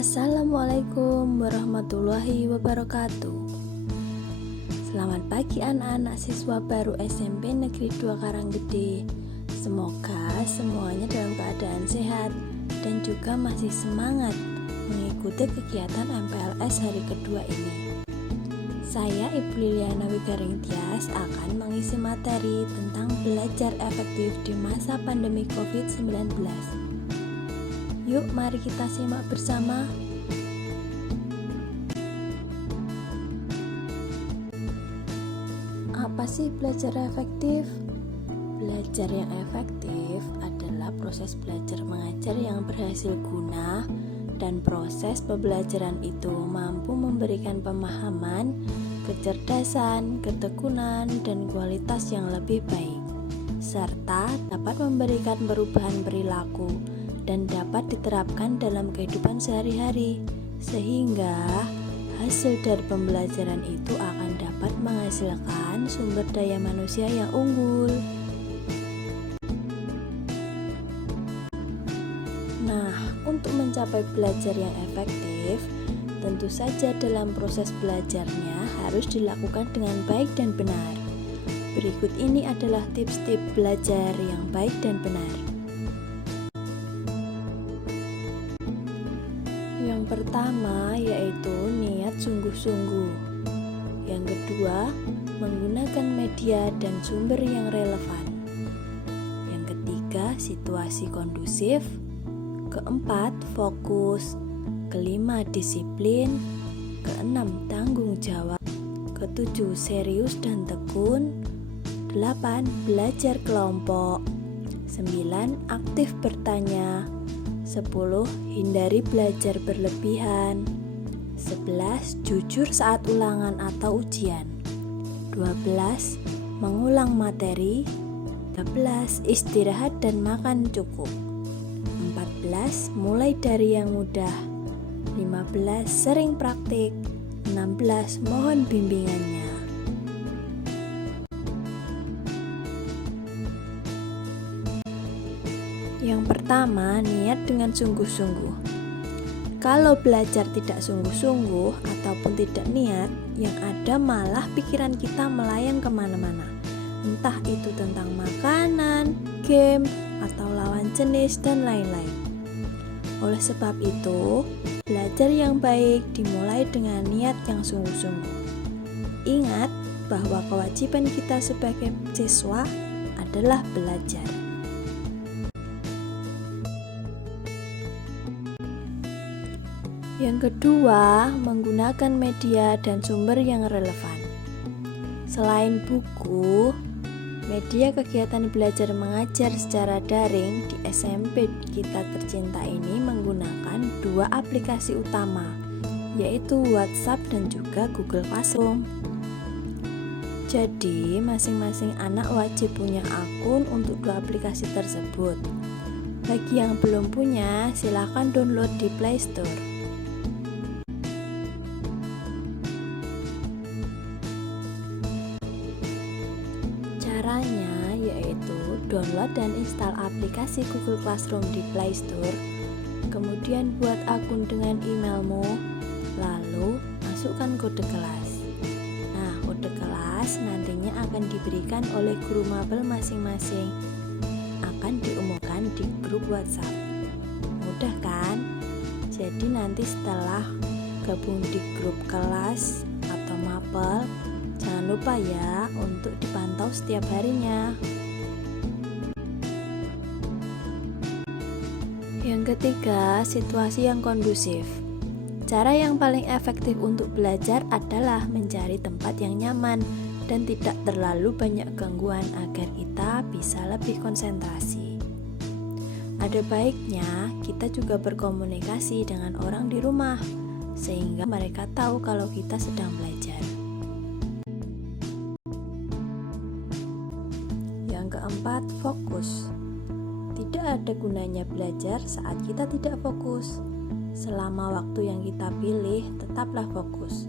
Assalamualaikum warahmatullahi wabarakatuh. Selamat pagi anak-anak siswa baru SMP Negeri 2 Karanggede. Semoga semuanya dalam keadaan sehat dan juga masih semangat mengikuti kegiatan MPLS hari kedua ini. Saya Ibu Liliana Wigaring Tias akan mengisi materi tentang belajar efektif di masa pandemi COVID-19. Yuk mari kita simak bersama. Apa sih belajar efektif? Belajar yang efektif adalah proses belajar mengajar yang berhasil guna dan proses pembelajaran itu mampu memberikan pemahaman, kecerdasan, ketekunan, dan kualitas yang lebih baik, serta dapat memberikan perubahan perilaku dan dapat diterapkan dalam kehidupan sehari-hari, sehingga hasil dari pembelajaran itu akan dapat menghasilkan sumber daya manusia yang unggul. Nah, untuk mencapai belajar yang efektif, tentu saja dalam proses belajarnya harus dilakukan dengan baik dan benar. Berikut ini adalah tips-tips belajar yang baik dan benar. Yang pertama yaitu niat sungguh-sungguh. Yang kedua, menggunakan media dan sumber yang relevan. Yang ketiga, situasi kondusif. Keempat, fokus. Kelima, disiplin. Keenam, tanggung jawab. Ketujuh, serius dan tekun. 8, belajar kelompok. 9, aktif bertanya. 10, hindari belajar berlebihan. 11, jujur saat ulangan atau ujian. 12, mengulang materi. 13, istirahat dan makan cukup. 14, mulai dari yang mudah. 15, sering praktik. 16, mohon bimbingannya. Yang pertama, niat dengan sungguh-sungguh. Kalau belajar tidak sungguh-sungguh ataupun tidak niat, yang ada malah pikiran kita melayang kemana-mana. Entah itu tentang makanan, game, atau lawan jenis, dan lain-lain. Oleh sebab itu, belajar yang baik dimulai dengan niat yang sungguh-sungguh. Ingat bahwa kewajiban kita sebagai siswa adalah belajar. Yang kedua, menggunakan media dan sumber yang relevan. Selain buku, media kegiatan belajar mengajar secara daring di SMP kita tercinta ini menggunakan 2 aplikasi utama, yaitu WhatsApp dan juga Google Classroom. Jadi, masing-masing anak wajib punya akun untuk 2 aplikasi tersebut. Bagi yang belum punya, silakan download di Play Store. Caranya yaitu download dan install aplikasi Google Classroom di Play Store, kemudian buat akun dengan emailmu, lalu masukkan kode kelas. Nah, kode kelas nantinya akan diberikan oleh guru mapel masing-masing, akan diumumkan di grup WhatsApp. Mudah kan? Jadi nanti setelah gabung di grup kelas atau mapel, jangan lupa ya untuk dipantau setiap harinya. Yang ketiga, situasi yang kondusif. Cara yang paling efektif untuk belajar adalah mencari tempat yang nyaman dan tidak terlalu banyak gangguan agar kita bisa lebih konsentrasi. Ada baiknya kita juga berkomunikasi dengan orang di rumah, sehingga mereka tahu kalau kita sedang belajar. Yang keempat, fokus. Tidak ada gunanya belajar saat kita tidak fokus. Selama waktu yang kita pilih, tetaplah fokus.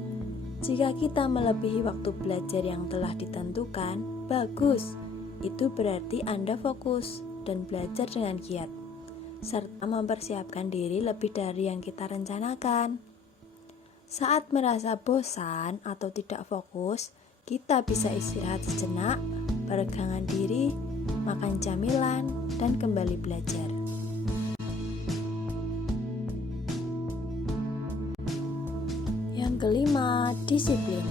Jika kita melebihi waktu belajar yang telah ditentukan, bagus. Itu berarti Anda fokus dan belajar dengan giat. serta mempersiapkan diri lebih dari yang kita rencanakan. Saat merasa bosan atau tidak fokus, kita bisa istirahat sejenak, peregangan diri, makan camilan, dan kembali belajar. Yang kelima, disiplin.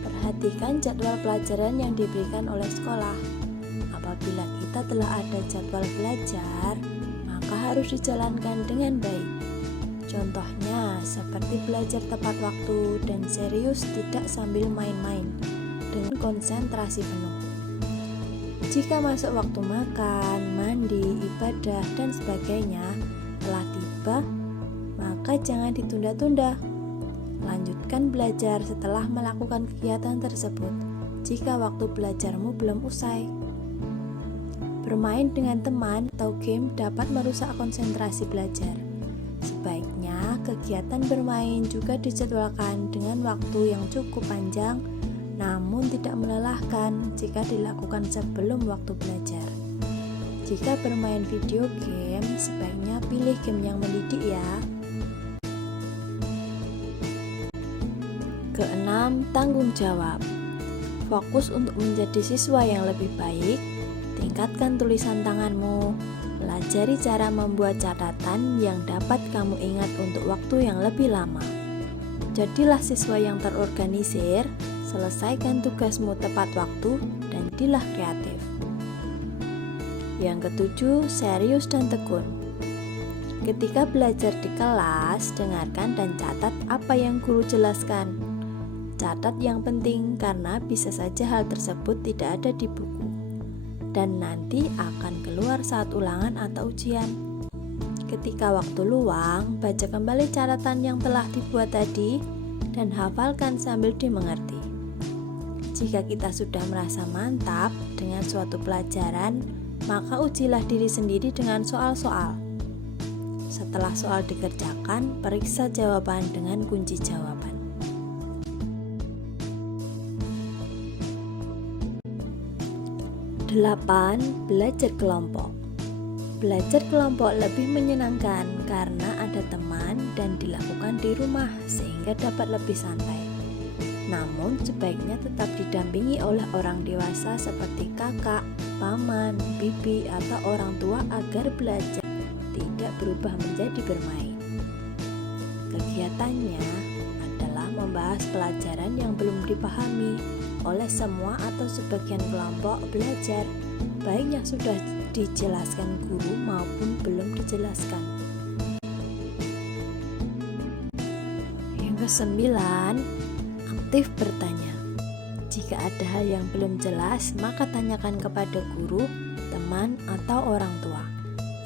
Perhatikan jadwal pelajaran yang diberikan oleh sekolah. Apabila kita telah ada jadwal belajar, maka harus dijalankan dengan baik. Contohnya, seperti belajar tepat waktu dan serius, tidak sambil main-main, dengan konsentrasi penuh. Jika masuk waktu makan, mandi, ibadah, dan sebagainya telah tiba, maka jangan ditunda-tunda. Lanjutkan belajar setelah melakukan kegiatan tersebut, jika waktu belajarmu belum usai. Bermain dengan teman atau game dapat merusak konsentrasi belajar. Sebaiknya kegiatan bermain juga dijadwalkan dengan waktu yang cukup panjang, namun tidak melelahkan jika dilakukan sebelum waktu belajar. Jika bermain video game, sebaiknya pilih game yang mendidik ya. Keenam, tanggung jawab. Fokus untuk menjadi siswa yang lebih baik, tingkatkan tulisan tanganmu, pelajari cara membuat catatan yang dapat kamu ingat untuk waktu yang lebih lama. Jadilah siswa yang terorganisir, selesaikan tugasmu tepat waktu, dan jadilah kreatif. Yang ketujuh, serius dan tekun. Ketika belajar di kelas, dengarkan dan catat apa yang guru jelaskan. Catat yang penting karena bisa saja hal tersebut tidak ada di buku dan nanti akan keluar saat ulangan atau ujian. Ketika waktu luang, baca kembali catatan yang telah dibuat tadi dan hafalkan sambil dimengerti. Jika kita sudah merasa mantap dengan suatu pelajaran, maka ujilah diri sendiri dengan soal-soal. Setelah soal dikerjakan, periksa jawaban dengan kunci jawaban. 8. Belajar kelompok. Belajar kelompok lebih menyenangkan karena ada teman dan dilakukan di rumah sehingga dapat lebih santai. Namun sebaiknya tetap didampingi oleh orang dewasa seperti kakak, paman, bibi, atau orang tua agar belajar tidak berubah menjadi bermain. Kegiatannya adalah membahas pelajaran yang belum dipahami oleh semua atau sebagian kelompok belajar, baik yang sudah dijelaskan guru maupun belum dijelaskan. Yang kesembilan, aktif bertanya. Jika ada hal yang belum jelas, maka tanyakan kepada guru, teman, atau orang tua.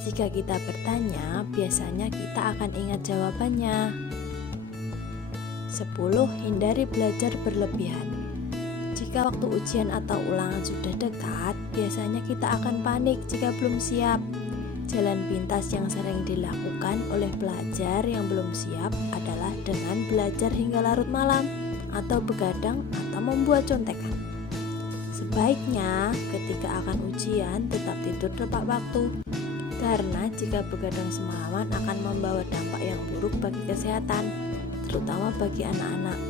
Jika kita bertanya, biasanya kita akan ingat jawabannya. 10. Hindari belajar berlebihan. Jika waktu ujian atau ulangan sudah dekat, biasanya kita akan panik jika belum siap. Jalan pintas yang sering dilakukan oleh pelajar yang belum siap adalah dengan belajar hingga larut malam, atau begadang, atau membuat contekan. Sebaiknya ketika akan ujian tetap tidur tepat waktu, karena jika begadang semalaman akan membawa dampak yang buruk bagi kesehatan, terutama bagi anak-anak.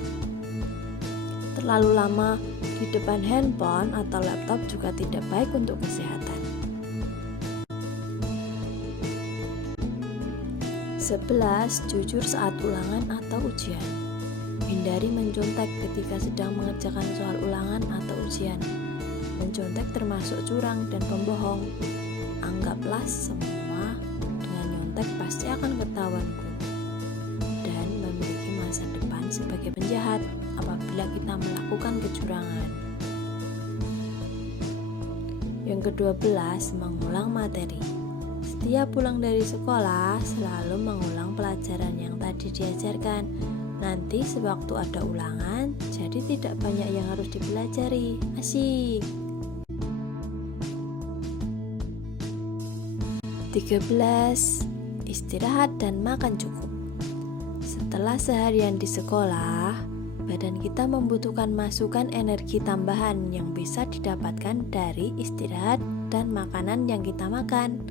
Terlalu lama di depan handphone atau laptop juga tidak baik untuk kesehatan. 11. Jujur saat ulangan atau ujian. Hindari mencontek ketika sedang mengerjakan soal ulangan atau ujian. Mencontek termasuk curang dan pembohong. Anggaplah semua dengan nyontek pasti akan ketahuan guru dan memiliki masa depan sebagai penjahat apabila kita melakukan kecurangan. Yang ke-12, mengulang materi. Setiap pulang dari sekolah selalu mengulang pelajaran yang tadi diajarkan. Nanti sewaktu ada ulangan, jadi tidak banyak yang harus dipelajari. Asyik. 13. Istirahat dan makan cukup. Setelah seharian di sekolah, badan kita membutuhkan masukan energi tambahan yang bisa didapatkan dari istirahat dan makanan yang kita makan.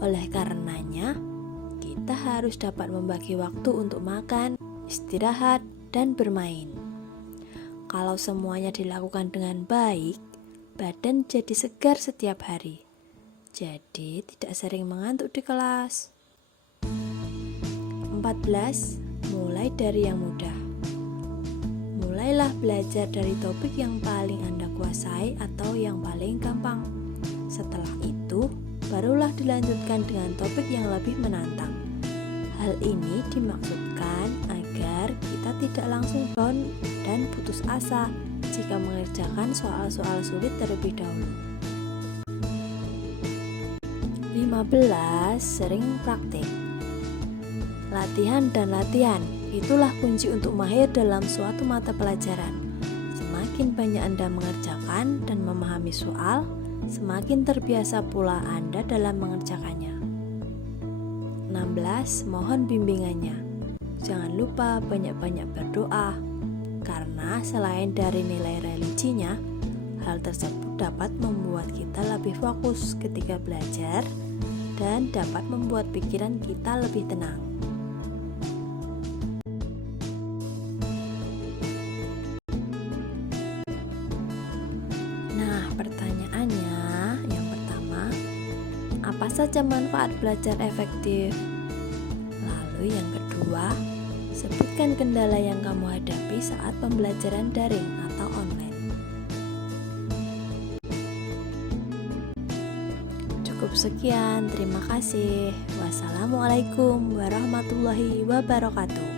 Oleh karenanya, kita harus dapat membagi waktu untuk makan, istirahat, dan bermain. Kalau semuanya dilakukan dengan baik, badan jadi segar setiap hari. Jadi tidak sering mengantuk di kelas. 14. Mulai dari yang mudah. Mulailah belajar dari topik yang paling Anda kuasai atau yang paling gampang. Setelah itu, barulah dilanjutkan dengan topik yang lebih menantang. Hal ini dimaksudkan agar kita tidak langsung down dan putus asa jika mengerjakan soal-soal sulit terlebih dahulu. 15. Sering praktik. Latihan dan latihan, itulah kunci untuk mahir dalam suatu mata pelajaran. Semakin banyak Anda mengerjakan dan memahami soal, semakin terbiasa pula Anda dalam mengerjakannya. 16. Mohon bimbingannya. Jangan lupa banyak-banyak berdoa, karena selain dari nilai religinya, hal tersebut dapat membuat kita lebih fokus ketika belajar dan dapat membuat pikiran kita lebih tenang. Nah, pertanyaannya yang pertama, apa saja manfaat belajar efektif? Lalu yang kedua, sebutkan kendala yang kamu hadapi saat pembelajaran daring atau online. Cukup sekian, terima kasih. Wassalamualaikum warahmatullahi wabarakatuh.